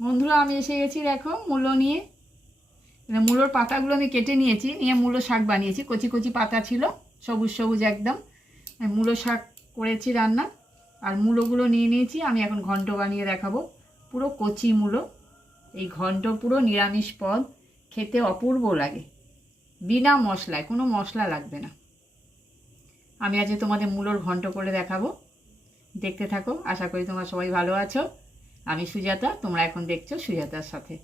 বন্ধুরা, আমি এসে গেছি দেখো মূলো নিয়ে। মানে মূলোর পাতাগুলো আমি কেটে নিয়েছি, নিয়ে মূলো শাক বানিয়েছি। কচি কচি পাতা ছিল, সবুজ সবুজ একদম। মূলো শাক করেছি রান্না, আর মূলোগুলো নিয়ে নিয়েছি। আমি এখন ঘন্ট বানিয়ে দেখাবো। পুরো কচি মূলো। এই ঘন্ট পুরো নিরামিষ পদ, খেতে অপূর্ব লাগে। বিনা মশলায়, কোনো মশলা লাগবে না। আমি আজকে তোমাদের মূলোর ঘন্ট করে দেখাবো। দেখতে থাকো, আশা করি তোমরা সবাই ভালো আছো। আমি সুজাতা, তোমরা এখন দেখছ সুজাতার সাথে।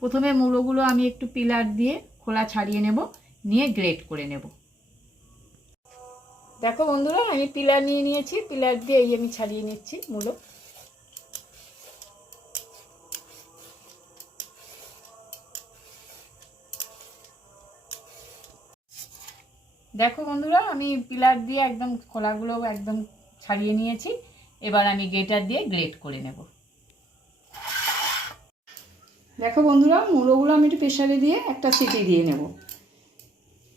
প্রথমে মূলোগুলো আমি একটু পিলার দিয়ে খোলা ছাড়িয়ে নেব, নিয়ে গ্রেট করে নেব। দেখো বন্ধুরা, আমি পিলার নিয়ে নিয়েছি, পিলার দিয়ে এই আমি ছাড়িয়ে নিচ্ছি মূলো দেখো বন্ধুরা, আমি পিলার দিয়ে একদম খোলাগুলো একদম ছাড়িয়ে নিয়েছি, এবার আমি গ্রেটার দিয়ে গ্রেট করে নেব। দেখো বন্ধুরা, মূলোগুলো আমি একটু প্রেশারে দিয়ে একটা সিটি দিয়ে নেব।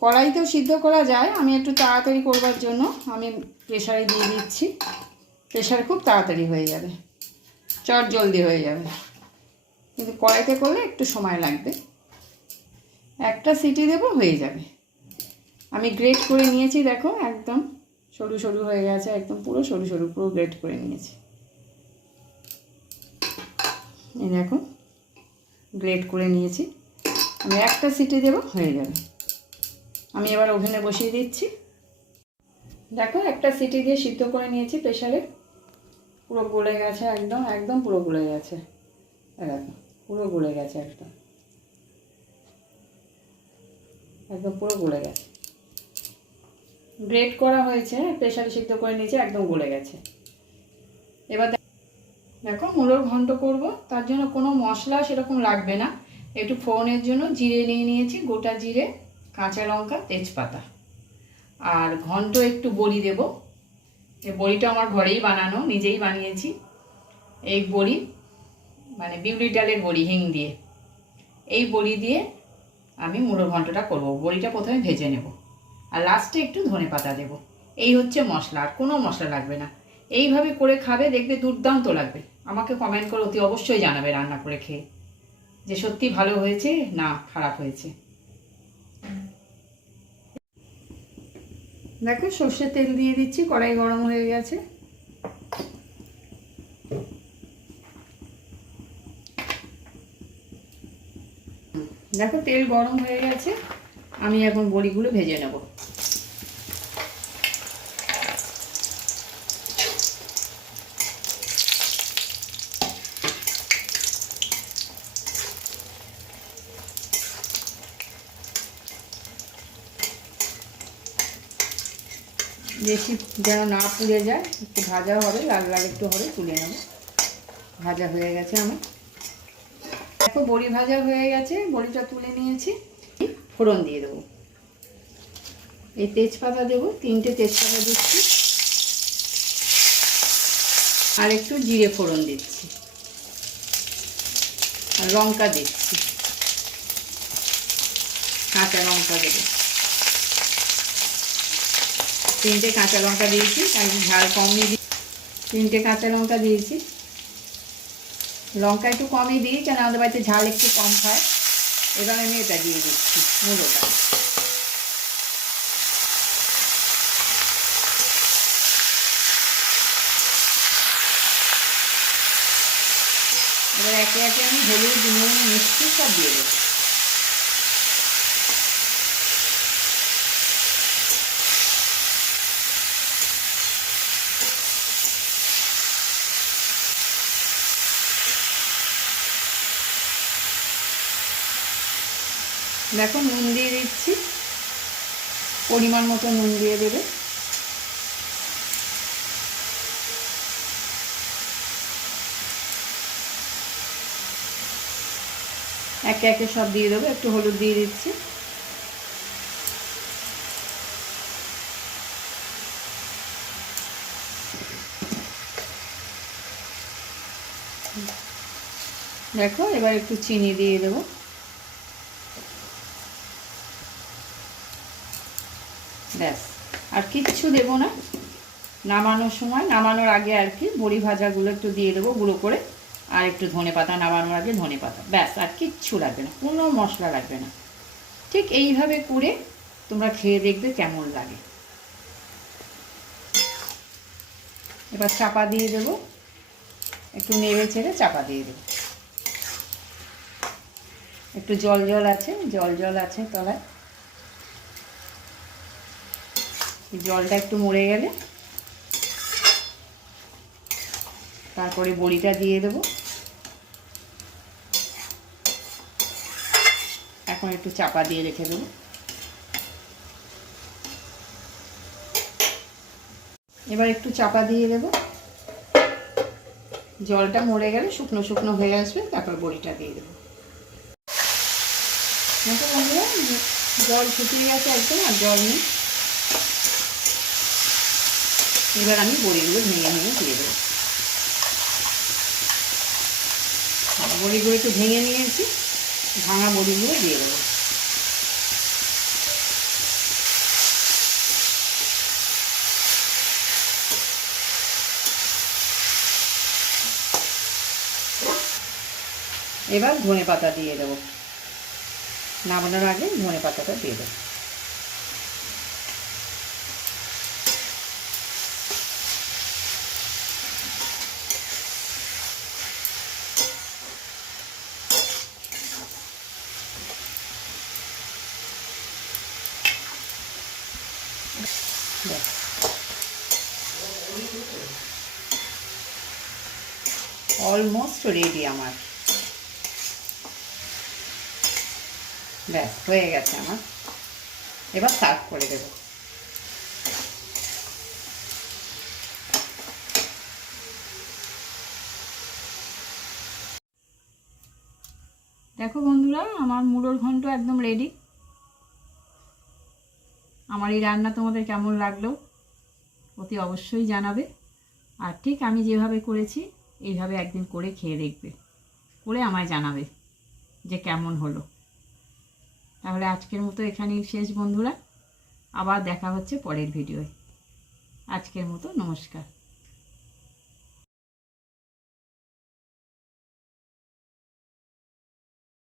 কড়াইতেও সিদ্ধ করা যায়, আমি একটু তাড়াতাড়ি করবার জন্য আমি প্রেশারে দিয়ে দিচ্ছি। প্রেশার খুব তাড়াতাড়ি হয়ে যাবে, চট জলদি হয়ে যাবে। কিন্তু কড়াইতে করলে একটু সময় লাগবে। একটা সিটি দেবো, হয়ে যাবে। আমি গ্রেট করে নিয়েছি, দেখো একদম সরু সরু হয়ে গেছে, একদম পুরো সরু সরু, পুরো গ্রেট করে নিয়েছি। এই দেখো গ্রেট করে নিয়েছি। আমি একটা সিটি দেবো। হয়ে যাবে। আমি এবার ওভেনে বসিয়ে দিচ্ছি। দেখো একটা সিটি দিয়ে সিদ্ধ করে নিয়েছি প্রেশারে পুরো গলে গেছে একদম একদম পুরো গলে গেছে। দেখো পুরো গলে গেছে একদম। একদম পুরো গলে গেছে। গ্রেট করা হয়েছে প্রেশারে সিদ্ধ করে নিয়েছি একদম গলে গেছে। এবার দেখো মুলোর ঘন্ট করব। তার জন্য কোনো মশলা সেরকম লাগবে না। একটু ফোড়নের জন্য জিরে নিয়ে নিয়েছি, গোটা জিরে, কাঁচা লঙ্কা, তেজপাতা। আর ঘন্ট একটু বড়ি দেব। এই বড়িটা আমার ঘরেই বানানো, নিজেই বানিয়েছি। এই বড়ি মানে বিউলি ডালের বড়ি, হিং দিয়ে। এই বড়ি দিয়ে আমি মুলোর ঘন্টটা করব। বড়িটা প্রথমে ভেজে নেব। আর লাস্টে একটু ধনে পাতা দেবো। এই হচ্ছে মশলা, আর কোনো মশলা লাগবে না। এইভাবে করে খাবে, দেখবে দুর্দান্ত লাগবে। আমাকে কমেন্ট করে অতি অবশ্যই জানাবে রান্না করে খেয়ে। যে সত্যি ভালো হয়েছে না খারাপ হয়েছে। দেখো সর্ষের তেল দিয়ে দিচ্ছি, কড়াই গরম হয়ে গেছে। দেখো তেল গরম হয়ে গেছে, আমি এখন বড়িগুলো ভেজে নেব। বেশি যেন না পুড়ে যায়, একটু ভাজা হবে, লাল লাল একটু হবে, তুলে নেব। ভাজা হয়ে গেছে আমার। দেখো, বড়ি ভাজা হয়ে গেছে, বড়িটা তুলে নিয়েছি। ফোড়ন দিয়ে দেবো। এই তেজপাতা দেবো, তিনটে তেজপাতা দিচ্ছি। আর একটু জিরে ফোড়ন দিচ্ছি। আর লঙ্কা দিচ্ছি। কাঁচা লঙ্কা দেবো। তিনটে কাঁচা লঙ্কা দিয়েছি, তাই ঝাল কমই দিই। তিনটে কাঁচা লঙ্কা দিয়েছি। লঙ্কা একটু কমই দিই, কেন আমাদের বাড়িতে ঝাল একটু কম খায়। এবার আমি এটা দিয়ে দিচ্ছি, মূলোটা। এবার একে একে আমি হলুদ, নুন, মিষ্টি সব দিয়ে দেবো দেখো নুন দিয়ে দিচ্ছি। পরিমাণ মতো নুন দিয়ে দেবে। একে একে সব দিয়ে দেবো। একটু হলুদ দিয়ে দিচ্ছি। দেখো, এবার একটু চিনি দিয়ে দেবো। ব্যাস। আর কিচ্ছু দেবো না? নামানোর সময়, নামানোর আগে আর কি বড়ি ভাজাগুলো একটু দিয়ে দেবো গুঁড়ো করে, আর একটু ধনে পাতা, নামানোর আগে ধনে পাতা। ব্যাস, আর কিচ্ছু লাগবে না, কোনো মশলা লাগবে না। ঠিক এইভাবে করে তোমরা খেয়ে দেখবে কেমন লাগে। এবার চাপা দিয়ে দেবো। একটু নেড়ে ছেড়ে চাপা দিয়ে দেবো। একটু জল জল আছে, জল জল আছে তলায় এই জলটা একটু মরে গেলে তারপরে বড়িটা দিয়ে দেবো। এখন একটু চাপা দিয়ে রেখে দেবো। এবার একটু চাপা দিয়ে দেবো। জলটা মরে গেলে শুকনো শুকনো হয়ে আসবে, তারপর বড়িটা দিয়ে দেবো। জল শুকিয়ে গেছে একদম, আর জল নেই। এবার আমি বড়িগুলো ভেঙে ভেঙে দিয়ে দেবো। বড়িগুলো একটু ভেঙে নিয়েছি, ভাঙা বড়িগুলো দিয়ে দেবো। এবার ধনে পাতা দিয়ে দেবো। নামানোর আগে ধনে পাতাটা দিয়ে দেবো। অলমোস্ট রেডি আমার। ব্যাস হয়ে গেছে আমার। এবার সার্ভ করে দেব। দেখো বন্ধুরা, আমার মুলোর ঘন্ট একদম রেডি আমার এই রান্না তোমাদের কেমন লাগল অতি অবশ্যই জানাবে। আর ঠিক আমি যেভাবে করেছি, এইভাবে একদিন করে খেয়ে দেখবে, করে আমায় জানাবে যে কেমন হলো। তাহলে আজকের মতো এখানেই শেষ বন্ধুরা, আবার দেখা হচ্ছে পরের ভিডিওয়। আজকের মতো নমস্কার।